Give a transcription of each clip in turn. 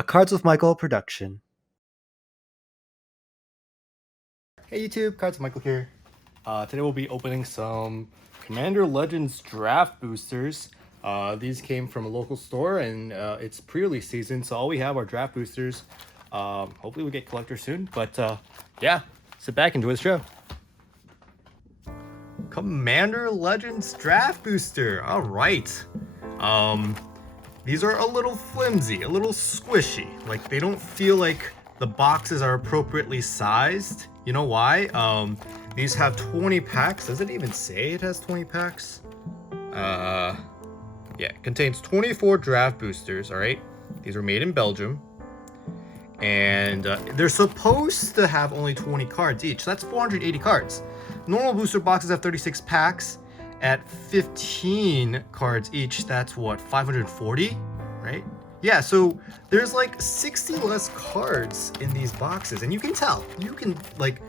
A Cards with Michael production. Hey YouTube, Cards with Michael here. Today we'll be opening some Commander Legends draft boosters. These came from a local store and it's pre-release season, so all we have are draft boosters. Hopefully we get collectors soon, but yeah, sit back and enjoy the show. Commander Legends draft booster, all right. These are a little flimsy, a little squishy. Like, they don't feel like the boxes are appropriately sized. You know why? These have 20 packs. Does it even say it has 20 packs? Yeah, it contains 24 draft boosters, all right? These are made in Belgium. And they're supposed to have only 20 cards each. So that's 480 cards. Normal booster boxes have 36 packs. At 15 cards each, that's what, 540, right? Yeah, so there's like 60 less cards in these boxes, and you can tell. You can like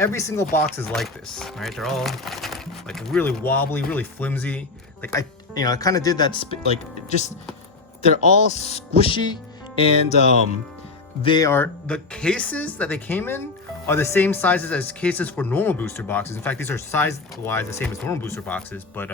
every single box is like this, right? They're all like really wobbly, really flimsy. Like I kind of did that, they're all squishy, and the cases that they came in are the same sizes as cases for normal booster boxes. In fact, these are size-wise the same as normal booster boxes, but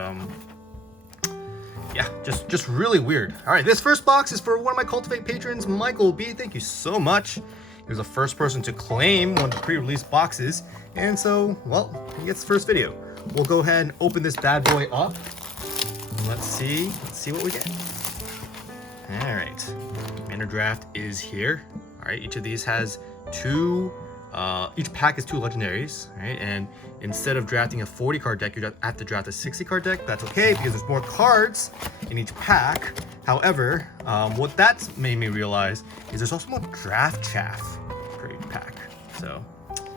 yeah, just really weird. All right, this first box is for one of my Cultivate patrons, Michael B. Thank you so much. He was the first person to claim one of the pre-release boxes, and so, well, he gets the first video. We'll go ahead and open this bad boy up. Let's see what we get. All right, Commander Draft is here. All right, each of these has each pack is 2 legendaries, right? And instead of drafting a 40 card deck, you have to draft a 60 card deck. That's okay because there's more cards in each pack. However, what that's made me realize is there's also more draft chaff for each pack. So,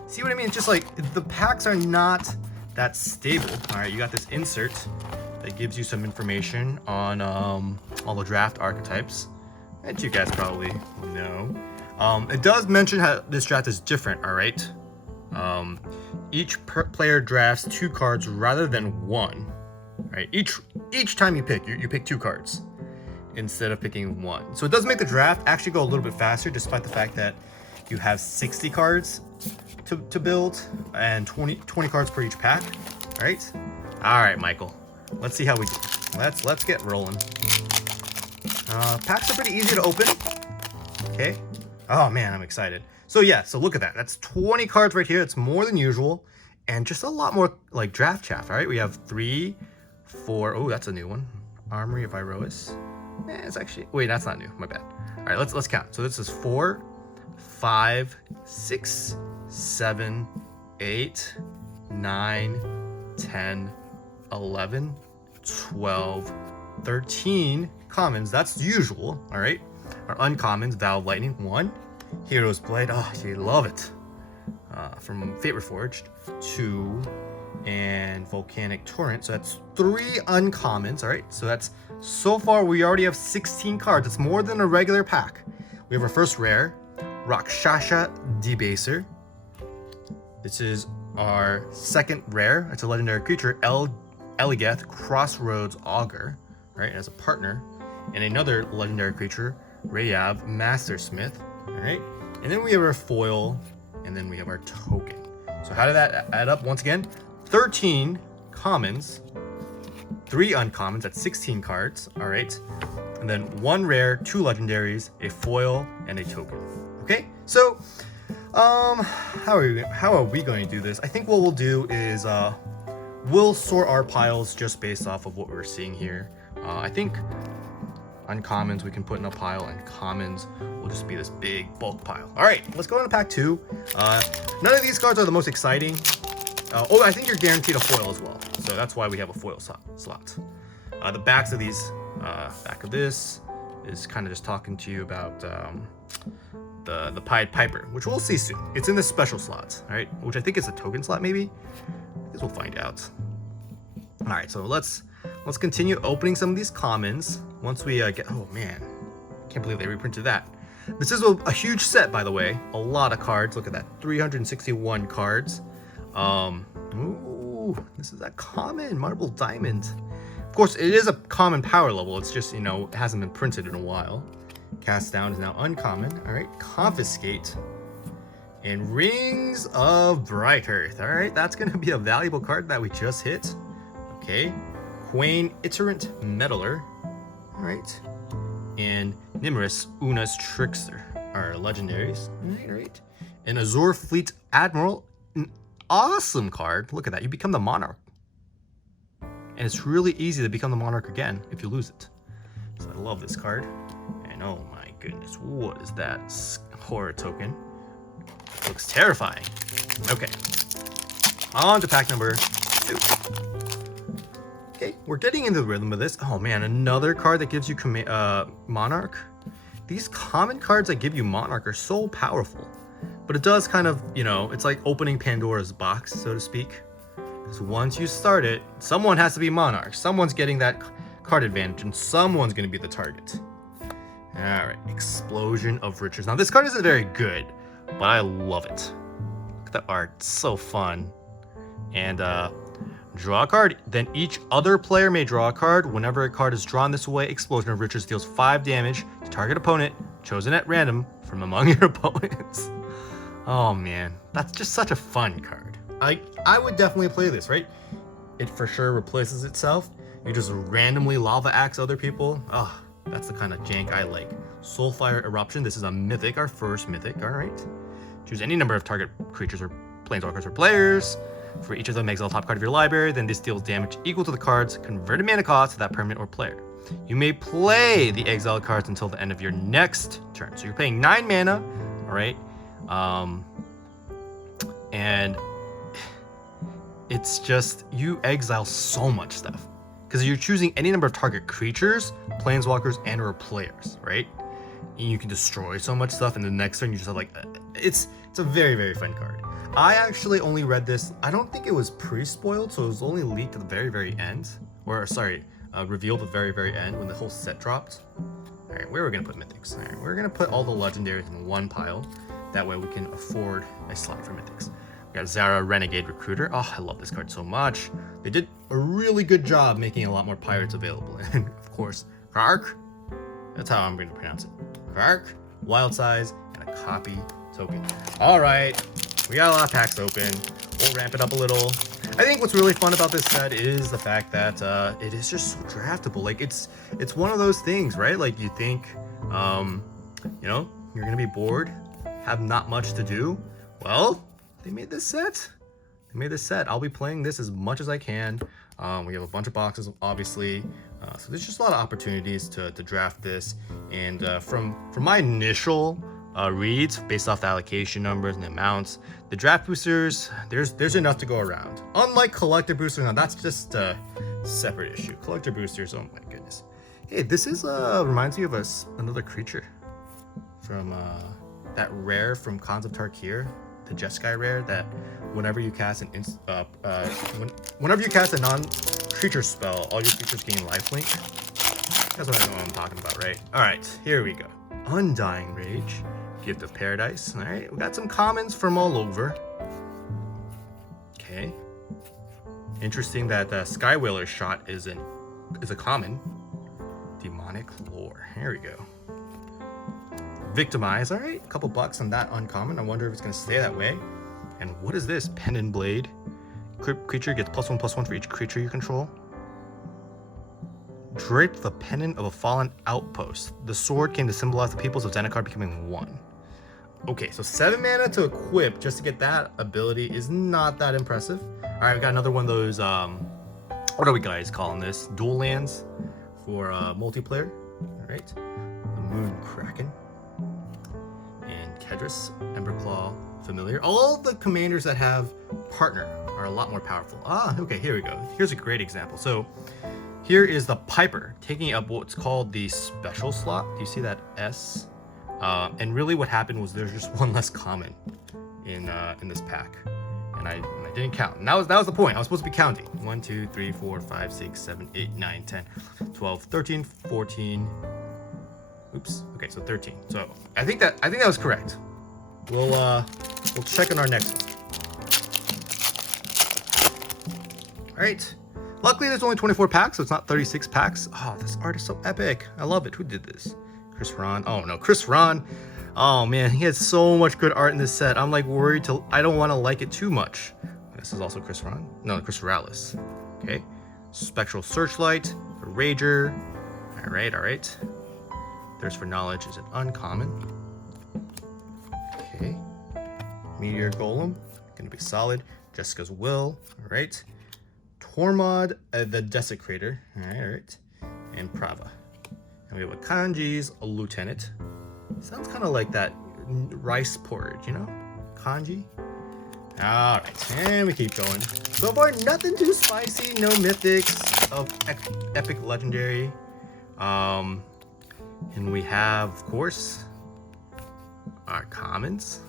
see what I mean? It's just like the packs are not that stable. All right, you got this insert that gives you some information on all the draft archetypes that you guys probably know. It does mention how this draft is different, all right? Each player drafts 2 cards rather than 1, right? Each time you pick, you pick 2 cards instead of picking 1. So it does make the draft actually go a little bit faster, despite the fact that you have 60 cards to build and 20 cards per each pack, right? All right, Michael, let's see how we do. Let's get rolling. Packs are pretty easy to open. Okay. Oh man, I'm excited. So yeah, so look at that. That's 20 cards right here. It's more than usual, and just a lot more like draft chaff. All right, we have 3, 4. Oh, that's a new one. Armory of Iroas. It's actually, wait, that's not new. My bad. All right, let's count. So this is 4, 5, 6, 7, 8, 9, 10, 11, 12, 13 commons. That's usual. All right. Our uncommons: Valve Lightning 1, Hero's Blade, oh you love it, from Fate Reforged 2, and Volcanic Torrent. So that's 3 uncommons. All right, so that's, so far we already have 16 cards. It's more than a regular pack. We have our first rare, Rakshasa Debaser. This is our second rare. It's a legendary creature, Eligeth Crossroads Augur, right, as a partner, and another legendary creature, Rayab Mastersmith. All right, and then we have our foil, and then we have our token. So how did that add up? Once again, 13 commons, 3 uncommons, that's 16 cards. All right, and then 1 rare, 2 legendaries, a foil, and a token. Okay, so how are we going to do this? I think what we'll do is we'll sort our piles just based off of what we're seeing here. I think uncommons we can put in a pile, and commons will just be this big bulk pile. All right, let's go into pack 2. None of these cards are the most exciting. Oh, I think you're guaranteed a foil as well, so that's why we have a foil slot. The backs of these, back of this is kind of just talking to you about the Pied Piper, which we'll see soon. It's in this special slot, all right, which I think is a token slot maybe. I guess we'll find out. All right, so let's continue opening some of these commons. Once we get, oh man, can't believe they reprinted that. This is a huge set, by the way. A lot of cards. Look at that, 361 cards. Ooh, this is a common Marble Diamond. Of course, it is a common power level. It's just, you know, it hasn't been printed in a while. Cast down is now uncommon. All right, Confiscate. And Rings of Bright Earth. All right, that's gonna be a valuable card that we just hit. Okay, Quain Iterant Meddler. All right, and Nimrus Una's Trickster are legendaries. All right. And Azure Fleet Admiral, an awesome card. Look at that, you become the Monarch. And it's really easy to become the Monarch again if you lose it. So I love this card. And oh my goodness, what is that horror token? It looks terrifying. Okay, on to pack number 2. Okay, we're getting into the rhythm of this. Oh man, another card that gives you Monarch. These common cards that give you Monarch are so powerful. But it does kind of, you know, it's like opening Pandora's box, so to speak. Because once you start it, someone has to be Monarch. Someone's getting that card advantage, and someone's going to be the target. Alright, Explosion of Riches. Now, this card isn't very good, but I love it. Look at the art, it's so fun. And draw a card. Then each other player may draw a card. Whenever a card is drawn this way, Explosion of Riches deals 5 damage to target opponent, chosen at random from among your opponents. Oh man, that's just such a fun card. I would definitely play this, right? It for sure replaces itself. You just randomly lava axe other people. Oh, that's the kind of jank I like. Soulfire Eruption. This is a mythic, our first mythic. All right. Choose any number of target creatures or planeswalkers or players. For each of them, exile top card of your library. Then this deals damage equal to the card's converted mana cost to that permanent or player. You may play the exiled cards until the end of your next turn. So you're paying 9 mana. All right. And it's just, you exile so much stuff because you're choosing any number of target creatures, planeswalkers, and or players, right? And you can destroy so much stuff, and the next turn you just have like, it's a very, very fun card. I actually only read this, I don't think it was pre-spoiled, so it was only leaked at the very, very end, or sorry, revealed at the very, very end when the whole set dropped. All right, where are we gonna put mythics? All right, we're gonna put all the legendaries in one pile. That way we can afford a slot for mythics. We got Zara Renegade Recruiter. Oh, I love this card so much. They did a really good job making a lot more pirates available. And of course, Kark. That's how I'm going to pronounce it. Kark, Wild Size, and a copy token. All right, we got a lot of packs open. We'll ramp it up a little. I think what's really fun about this set is the fact that it is just so draftable. Like it's one of those things, right? Like you think, you know, you're gonna be bored, have not much to do. Well, they made this set. I'll be playing this as much as I can. We have a bunch of boxes, obviously. So there's just a lot of opportunities to draft this. And from my initial reads, based off the allocation numbers and the amounts, the draft boosters, there's enough to go around. Unlike collector boosters, now that's just a separate issue. Collector boosters, oh my goodness. Hey, this is reminds me of another creature from that rare from Khans of Tarkir. The Jeskai rare that whenever you cast whenever you cast a non-creature spell, all your creatures gain lifelink. That's what I know I'm talking about, right? All right, here we go. Undying Rage, Gift of Paradise. All right, we got some commons from all over. Okay. Interesting that Sky Whaler Shot is a common. Demonic Lore. Here we go. Victimize, all right, a couple bucks on that uncommon. I wonder if it's gonna stay that way. And what is this? Pen and Blade. Creature gets +1/+1 for each creature you control. Drape the Pennant of a Fallen Outpost. The sword came to symbolize the peoples of Zendikar becoming one. Okay, so 7 mana to equip just to get that ability is not that impressive. All right, we got another one of those, what are we guys calling this? Dual lands for multiplayer, all right. The Moon Kraken. Kedris, Emberclaw, Familiar. All the commanders that have partner are a lot more powerful. Okay, here we go. Here's a great example. So here is the Piper taking up what's called the special slot. Do you see that S? And really what happened was there's just one less common in this pack. And I didn't count. And that was the point. I was supposed to be counting. 1, 2, 3, 4, 5, 6, 7, 8, 9, 10, 12, 13, 14. Oops. Okay, so 13. So I think that was correct. We'll check on our next one. All right. Luckily, there's only 24 packs, so it's not 36 packs. Oh, this art is so epic. I love it. Who did this? Chris Ron. Oh no, Chris Ron. Oh man, he has so much good art in this set. I'm like worried I don't want to like it too much. This is also Chris Ron. No, Chris Rallis. Okay. Spectral Searchlight, a Rager. All right. Thirst for Knowledge is an uncommon. Okay. Meteor Golem, gonna be solid. Jessica's Will. All right. Tormod, the Desecrator. All right. And Prava. And we have a Kanji's a Lieutenant. Sounds kind of like that rice porridge, you know? Kanji. All right, and we keep going. So far, nothing too spicy. No mythics of epic legendary. And we have, of course, our commons.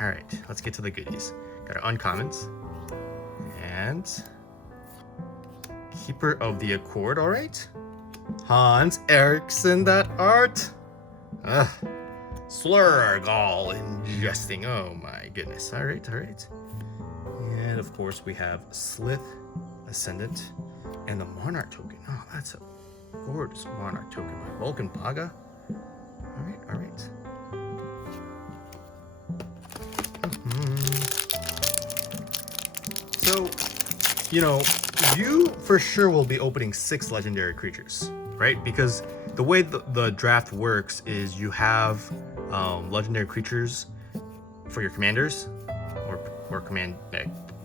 All right, let's get to the goodies. Got our uncommons and Keeper of the Accord. All right, Hans Eriksson, that art. Slurgal ingesting. Oh my goodness. All right. And of course we have Slith Ascendant and the Monarch token. Oh, that's a gorgeous Monarch token by Vulcan Baga. All right. So, you know, you for sure will be opening 6 legendary creatures, right? Because the way the draft works is you have legendary creatures for your commanders, or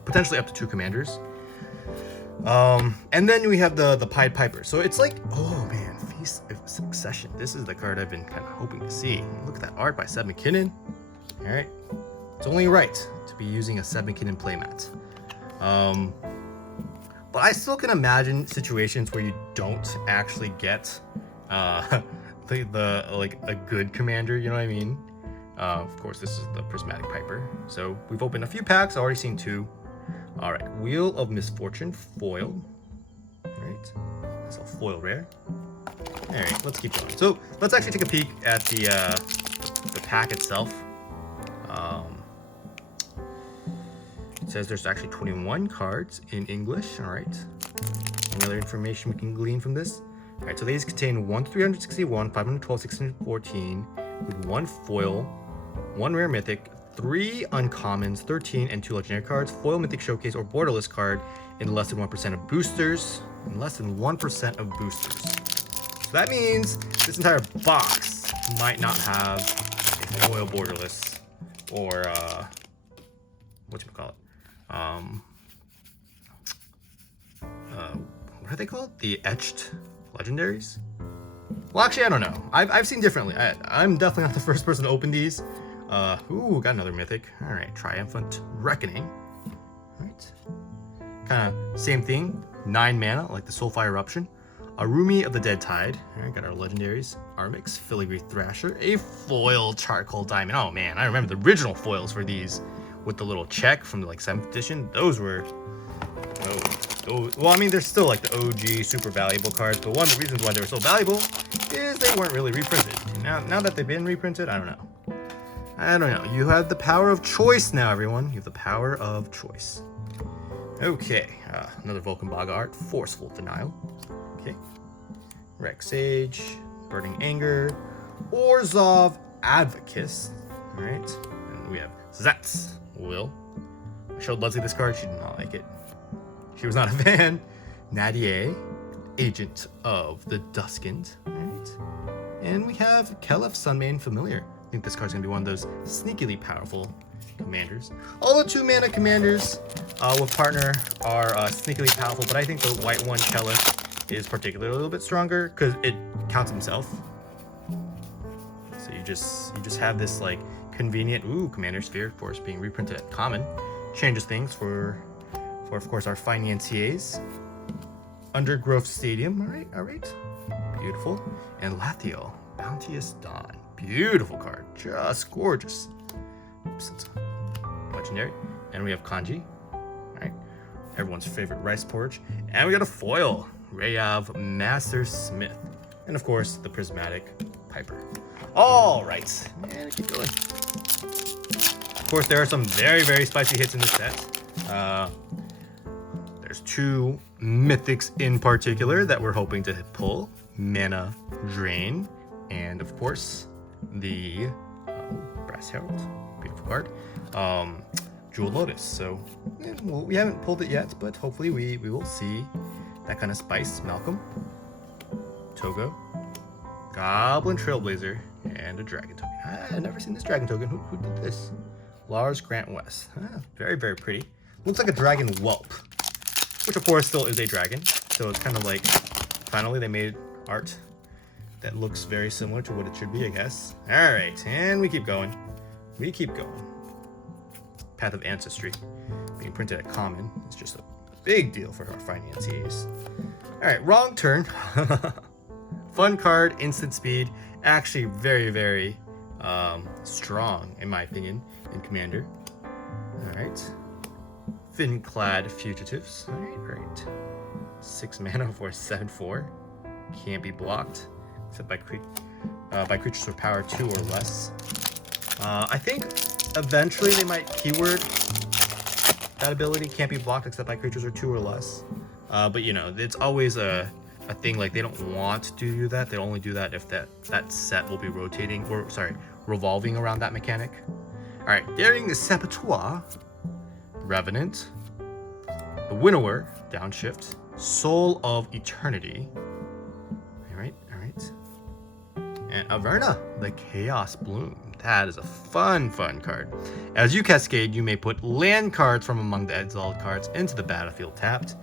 potentially up to 2 commanders. And then we have the Pied Piper. So it's like, oh man, Feast of Succession. This is the card I've been kind of hoping to see. Look at that art by Seb McKinnon. All right, it's only right to be using a Seb McKinnon playmat. But I still can imagine situations where you don't actually get like a good commander, you know what I mean? Of course, this is the Prismatic Piper. So we've opened a few packs, already seen 2. All right, Wheel of Misfortune foil. All right, that's a foil rare. All right, let's keep going. So let's actually take a peek at the pack itself. It says there's actually 21 cards in English. All right, any other information we can glean from this? All right, so these contain 1/361, 512, 614, with 1 foil, 1 rare mythic, 3 uncommons, 13 and 2 legendary cards, foil mythic showcase or borderless card in less than 1% of boosters. In less than 1% of boosters. So that means this entire box might not have a foil borderless or whatchamacallit? What are they called? The etched legendaries? Well, actually, I don't know. I've seen differently. I'm definitely not the first person to open these. Ooh, got another mythic. All right, Triumphant Reckoning. All right, kind of same thing. 9 mana, like the Soulfire Eruption. Arumi of the Dead Tide. All right, got our legendaries. Armix, Filigree Thrasher, a foil Charcoal Diamond. Oh man, I remember the original foils for these with the little check from the 7th edition. Those were, well, I mean, they're still like the OG super valuable cards, but one of the reasons why they were so valuable is they weren't really reprinted. Now that they've been reprinted, I don't know. You have the power of choice now, everyone. You have the power of choice. Okay, another Vulcan Baga art, Forceful Denial. Okay, Rex Sage, Burning Anger, Orzhov Advocus. All right, and we have Zat's Will. I showed Leslie this card, she did not like it. She was not a fan. Nadia, Agent of the Duskind. All right, and we have Kelef Sunmane Familiar. I think this card's gonna be one of those sneakily powerful commanders. All the 2 mana commanders with partner are sneakily powerful, but I think the white one, Kelef, is particularly a little bit stronger because it counts himself. So you just have this like convenient Commander Sphere, of course, being reprinted at common. Changes things for of course our financiers. Undergrowth Stadium. All right. Beautiful. And Lathiel, Bounteous Dawn. Beautiful card, just gorgeous. Oops, it's legendary. And we have Kanji. All right, everyone's favorite rice porridge. And we got a foil, Rayav Master Smith, and of course the Prismatic Piper. All right, and keep going. Of course, there are some very, very spicy hits in this set. There's There's 2 mythics in particular that we're hoping to pull. Mana Drain, and of course, the Brass Herald. Beautiful card. Jewel Lotus. So, well, we haven't pulled it yet, but hopefully we will see that kind of spice. Malcolm, Togo, Goblin Trailblazer, and a Dragon Token. I've never seen this Dragon Token. Who did this? Lars Grant West. Very, very pretty. Looks like a Dragon Whelp, which of course still is a dragon. So it's kind of like, finally they made art that looks very similar to what it should be, I guess. All right, and we keep going. We keep going. Path of Ancestry being printed at common is just a big deal for our financiers. All right, wrong turn. Fun card, instant speed. Actually very, very strong, in my opinion, in Commander. All right. Fin-clad Fugitives. All right. 6 mana for 7/4. Can't be blocked, except by creatures with power 2 or less. I think eventually they might keyword that ability. Can't be blocked except by creatures with 2 or less. But you know, it's always a thing, like they don't want to do that. They only do that if that set will be rotating, or sorry, revolving around that mechanic. All right, Daring Saboteur, Revenant, the Winnower, Downshift, Soul of Eternity. All right, and Averna, the Chaos Bloom. That is a fun card. As you cascade, you may put land cards from among the exiled cards into the battlefield tapped.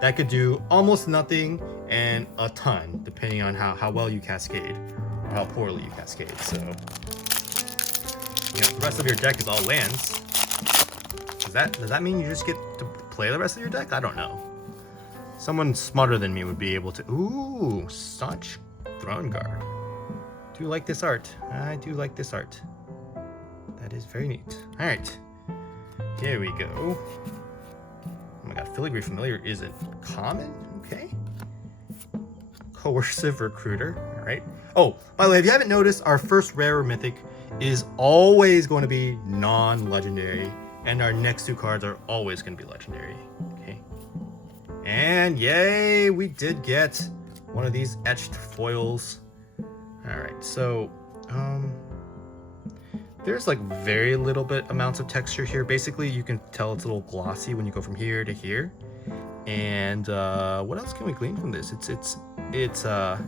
That could do almost nothing and a ton, depending on how well you cascade or how poorly you cascade. So, you know, the rest of your deck is all lands. Does that mean you just get to play the rest of your deck? I don't know. Someone smarter than me would be able to. Ooh, Staunch Throne Guard. Do you like this art? I do like this art. That is very neat. All right, here we go. Oh my god, Filigree Familiar isn't common? Okay. Coercive Recruiter, all right. Oh, by the way, if you haven't noticed, our first rare or mythic is always going to be non-legendary, and our next 2 cards are always going to be legendary, okay. And yay, we did get one of these etched foils. All right, so, there's like very little bit amounts of texture here. Basically, you can tell it's a little glossy when you go from here to here. And what else can we glean from this? Yeah,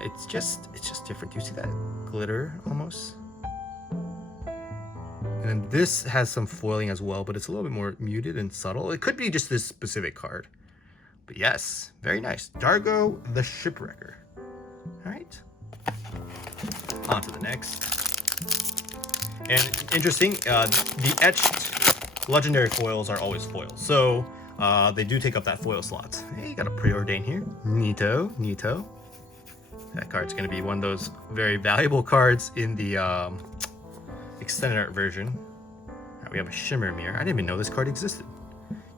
it's just different. Do you see that glitter almost? And then this has some foiling as well, but it's a little bit more muted and subtle. It could be just this specific card. But yes, very nice. Dargo the Shipwrecker. All right. On to the next. And interesting, the etched legendary foils are always foils. So they do take up that foil slot. Hey, you got a Preordain here. Neato. That card's going to be one of those very valuable cards in the extended art version. All right, we have a Shimmer Mirror. I didn't even know this card existed.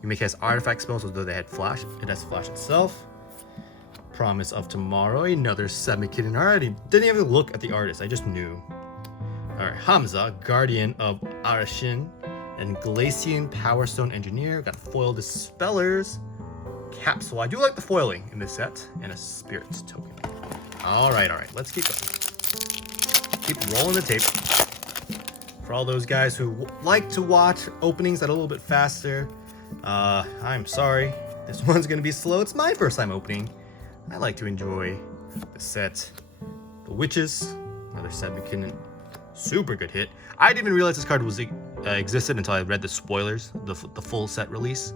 You may cast artifact spells as though they had flash. It has flash itself. Promise of Tomorrow, another Semi-Kitten. I already didn't even look at the artist, I just knew. Alright, Hamza, Guardian of Arashin, and Glacian Power Stone Engineer. Got foil Dispellers, Capsule. I do like the foiling in this set, and a Spirit Token. Alright, let's keep going. Keep rolling the tape. For all those guys who like to watch openings that are a little bit faster, I'm sorry. This one's gonna be slow. It's my first time opening. I like to enjoy the set. The Witches, another Semi-Kitten. Super good hit. I didn't even realize this card was existed until I read the spoilers, the full set release.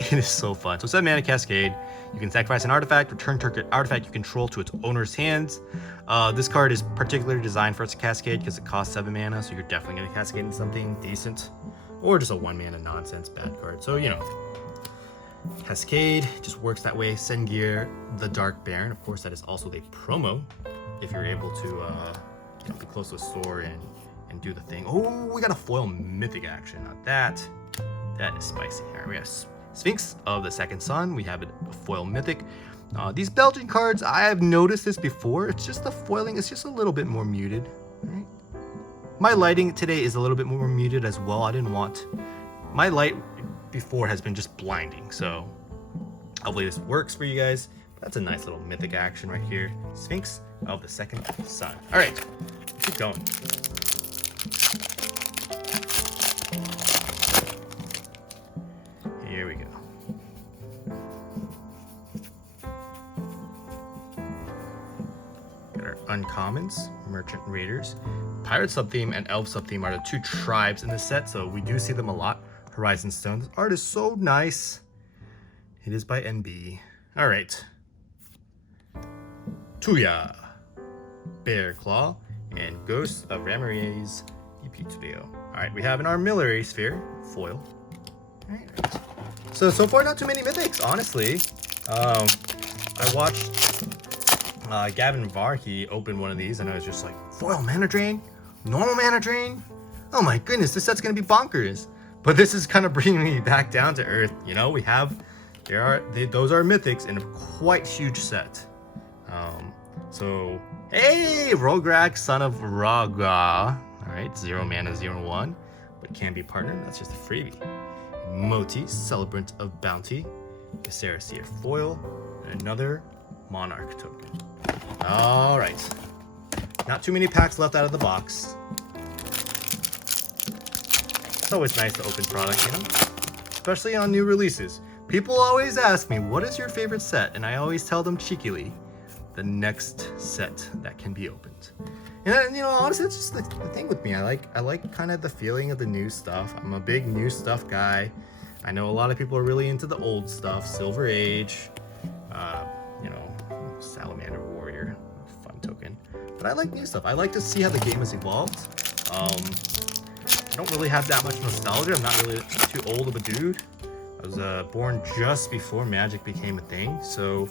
It is so fun. So 7 mana Cascade. You can sacrifice an artifact, return target artifact you control to its owner's hands. This card is particularly designed for its Cascade because it costs 7 mana, so you're definitely going to Cascade into something decent. Or just a 1 mana nonsense bad card. So, you know, Cascade just works that way. Sengir, the Dark Baron. Of course, that is also the promo if you're able to be close to a store and do the thing. Oh, we got a foil mythic action. Now that is spicy. All right, we have Sphinx of the Second Sun. We have a foil mythic. These Belgian cards, I have noticed this before. It's just the foiling is just a little bit more muted. Right? My lighting today is a little bit more muted as well. I didn't want my light before has been just blinding. So hopefully this works for you guys. That's a nice little mythic action right here. Sphinx of the Second Sun. All right, keep going. Here we go. Got our uncommons, Merchant Raiders. Pirate sub-theme and Elf sub-theme are the two tribes in this set, so we do see them a lot. Horizon Stone. This art is so nice. It is by NB. All right. Tuya, Bear Claw, and Ghost of Ramirez EP Studio. All right, we have an Armillary Sphere, foil. All right. So far, not too many mythics, honestly. I watched Gavin Varkey open one of these, and I was just like, foil mana drain? Normal mana drain? Oh my goodness, this set's gonna be bonkers. But this is kind of bringing me back down to earth. You know, we have, those are mythics in a quite huge set. So, hey, Rograk, Son of Raga. All right, 0 mana, 0/1, but can be partnered. That's just a freebie. Moti, Celebrant of Bounty. Ysera Seer foil, and another Monarch token. All right, not too many packs left out of the box. It's always nice to open product, you know, especially on new releases. People always ask me, what is your favorite set? And I always tell them cheekily, the next set that can be opened. And you know, honestly, it's just the thing with me. I like kind of the feeling of the new stuff. I'm a big new stuff guy. I know a lot of people are really into the old stuff, Silver Age, you know, Salamander Warrior, fun token. But I like new stuff. I like to see how the game has evolved. I don't really have that much nostalgia. I'm not really too old of a dude. I was born just before Magic became a thing, so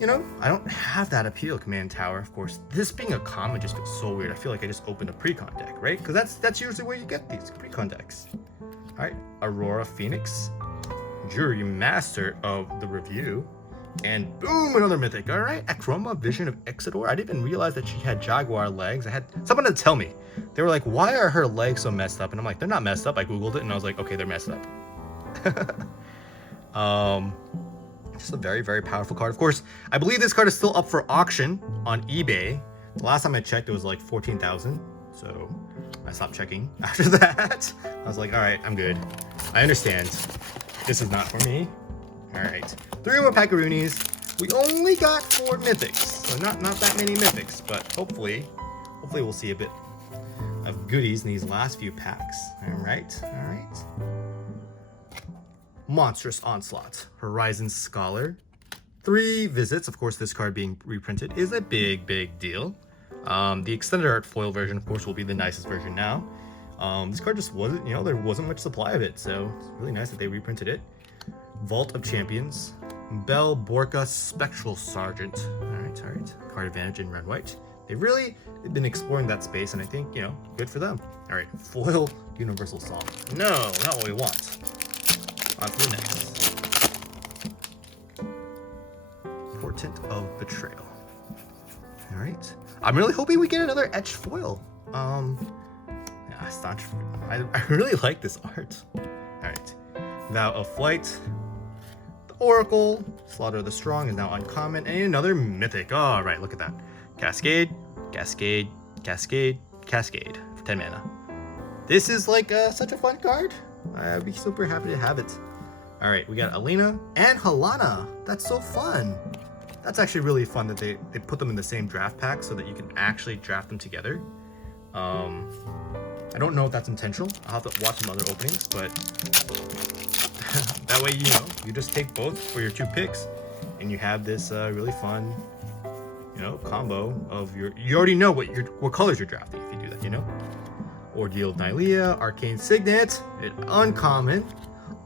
you know, I don't have that appeal. Command Tower, of course. This being a common just feels so weird. I feel like I just opened a pre-con deck, right? Because that's usually where you get these pre-con decks. All right, Aurora Phoenix, Jury Master of the Review, and boom, another mythic. All right, Akroma, Vision of Exodore. I didn't even realize that she had jaguar legs. I had someone to tell me. They were like, why are her legs so messed up? And I'm like, they're not messed up. I Googled it and I was like, okay, they're messed up. Just a very, very powerful card. Of course, I believe this card is still up for auction on eBay. The last time I checked, it was like 14,000. So I stopped checking after that. I was like, all right, I'm good. I understand. This is not for me. All right, 3 more Packaroonies. We only got 4 mythics, so not that many mythics, but hopefully we'll see a bit of goodies in these last few packs. All right. Monstrous Onslaught, Horizon Scholar. 3 visits. Of course, this card being reprinted is a big deal. The extended art foil version, of course, will be the nicest version now. This card just wasn't, you know, there wasn't much supply of it, so it's really nice that they reprinted it. Vault of Champions, Bell Borka Spectral Sergeant. All right. Card advantage in red-white. They've really been exploring that space, and I think, you know, good for them. All right, Foil Universal Song. No, not what we want. On to the next. Portent of Betrayal. All right. I'm really hoping we get another etched foil. Yeah, staunch. I really like this art. All right. Vow of Flight. The Oracle. Slaughter of the Strong is now uncommon. And another mythic. All right, look at that. Cascade, Cascade, Cascade, Cascade. For 10 mana. This is like such a fun card. I'd be super happy to have it. All right, we got Alina and Halana. That's so fun. That's actually really fun that they put them in the same draft pack so that you can actually draft them together. I don't know if that's intentional. I'll have to watch some other openings, but that way, you know, you just take both for your 2 picks and you have this really fun, you know, combo of you already know what colors you're drafting if you do that, you know? Ordeal of Nylea, Arcane Signet, an uncommon,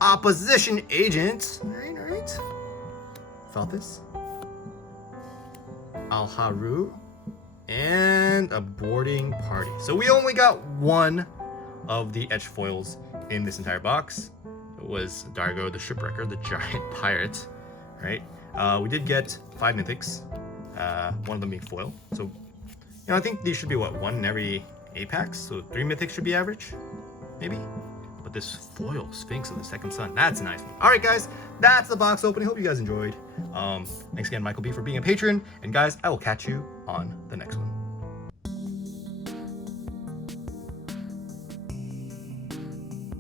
Opposition Agent, all right. Felthus, Alharu, and a Boarding Party. So we only got 1 of the etched foils in this entire box. It was Dargo the Shipwrecker, the giant pirate, right? We did get 5 mythics, one of them being foil. So, you know, I think these should be what, 1 in every 8 packs? So 3 mythics should be average, maybe? But this foil Sphinx of the Second Sun. That's a nice one. All right, guys, that's the box opening. Hope you guys enjoyed. Thanks again, Michael B, for being a patron. And guys, I will catch you on the next one.